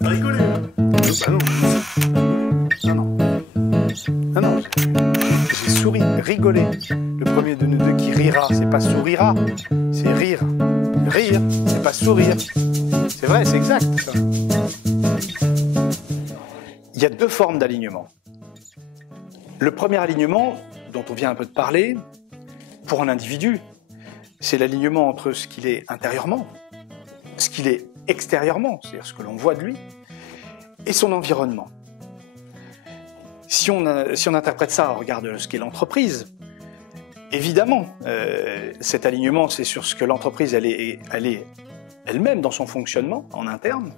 Rigoler, hein? Bah non. Non, non. Non, non. J'ai souri, rigolé. Le premier de nous deux qui rira, c'est pas sourira, c'est rire. Rire, c'est pas sourire. C'est vrai, c'est exact, ça. Il y a deux formes d'alignement. Le premier alignement, dont on vient un peu de parler, pour un individu, c'est l'alignement entre ce qu'il est intérieurement, ce qu'il est extérieurement, c'est-à-dire ce que l'on voit de lui, et son environnement. Si on interprète ça au regard de ce qu'est l'entreprise, évidemment, cet alignement, c'est sur ce que l'entreprise elle est elle-même dans son fonctionnement en interne,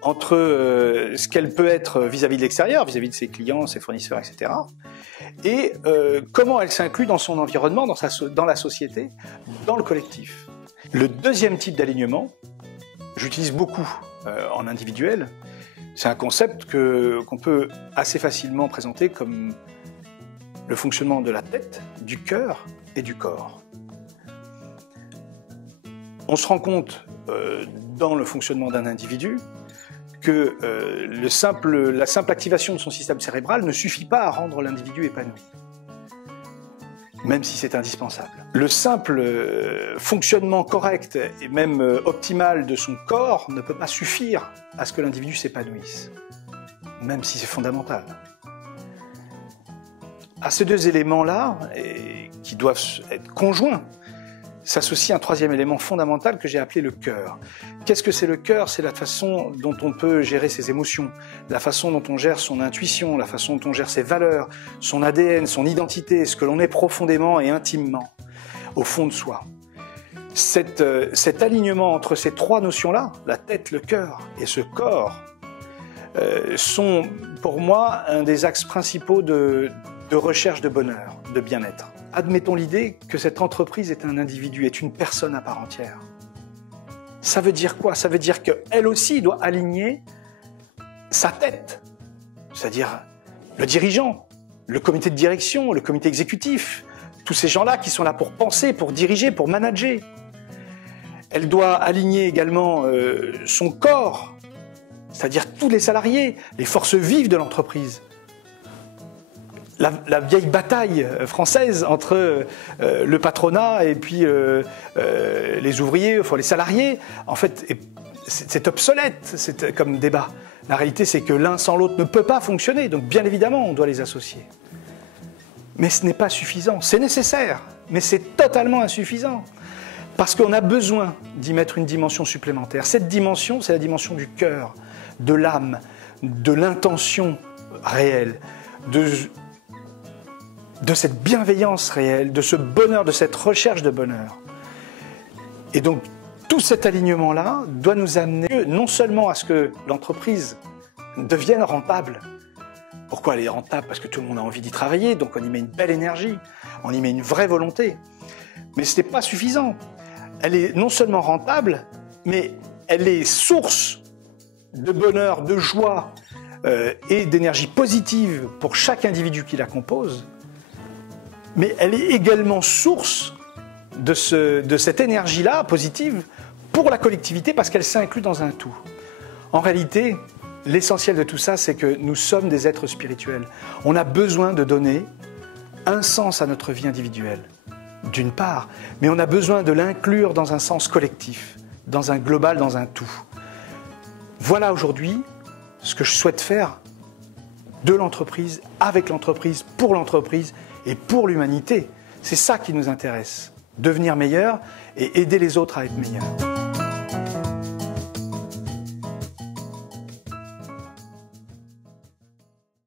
entre ce qu'elle peut être vis-à-vis de l'extérieur, vis-à-vis de ses clients, ses fournisseurs, etc., et comment elle s'inclut dans son environnement, dans la société, dans le collectif. Le deuxième type d'alignement, j'utilise beaucoup en individuel, c'est un concept qu'on peut assez facilement présenter comme le fonctionnement de la tête, du cœur et du corps. On se rend compte dans le fonctionnement d'un individu que la simple activation de son système cérébral ne suffit pas à rendre l'individu épanoui, même si c'est indispensable. Le simple fonctionnement correct et même optimal de son corps ne peut pas suffire à ce que l'individu s'épanouisse, même si c'est fondamental. À ces deux éléments-là, qui doivent être conjoints, s'associe un troisième élément fondamental que j'ai appelé le cœur. Qu'est-ce que c'est le cœur? C'est la façon dont on peut gérer ses émotions, la façon dont on gère son intuition, la façon dont on gère ses valeurs, son ADN, son identité, ce que l'on est profondément et intimement, au fond de soi. Cet alignement entre ces trois notions-là, la tête, le cœur et ce corps, sont pour moi un des axes principaux de recherche de bonheur, de bien-être. Admettons l'idée que cette entreprise est un individu, est une personne à part entière. Ça veut dire quoi? Ça veut dire qu'elle aussi doit aligner sa tête, c'est-à-dire le dirigeant, le comité de direction, le comité exécutif, tous ces gens-là qui sont là pour penser, pour diriger, pour manager. Elle doit aligner également son corps, c'est-à-dire tous les salariés, les forces vives de l'entreprise. La vieille bataille française entre le patronat et puis les ouvriers, enfin les salariés, en fait, c'est obsolète comme débat. La réalité, c'est que l'un sans l'autre ne peut pas fonctionner, donc bien évidemment, on doit les associer. Mais ce n'est pas suffisant, c'est nécessaire, mais c'est totalement insuffisant. Parce qu'on a besoin d'y mettre une dimension supplémentaire. Cette dimension, c'est la dimension du cœur, de l'âme, de l'intention réelle, de cette bienveillance réelle, de ce bonheur, de cette recherche de bonheur. Et donc, tout cet alignement-là doit nous amener non seulement à ce que l'entreprise devienne rentable. Pourquoi elle est rentable? Parce que tout le monde a envie d'y travailler, donc on y met une belle énergie, on y met une vraie volonté. Mais ce n'est pas suffisant. Elle est non seulement rentable, mais elle est source de bonheur, de joie et d'énergie positive pour chaque individu qui la compose. Mais elle est également source de cette énergie-là, positive, pour la collectivité, parce qu'elle s'inclut dans un tout. En réalité, l'essentiel de tout ça, c'est que nous sommes des êtres spirituels. On a besoin de donner un sens à notre vie individuelle, d'une part, mais on a besoin de l'inclure dans un sens collectif, dans un global, dans un tout. Voilà aujourd'hui ce que je souhaite faire de l'entreprise, avec l'entreprise, pour l'entreprise, et pour l'humanité. C'est ça qui nous intéresse, devenir meilleur et aider les autres à être meilleurs.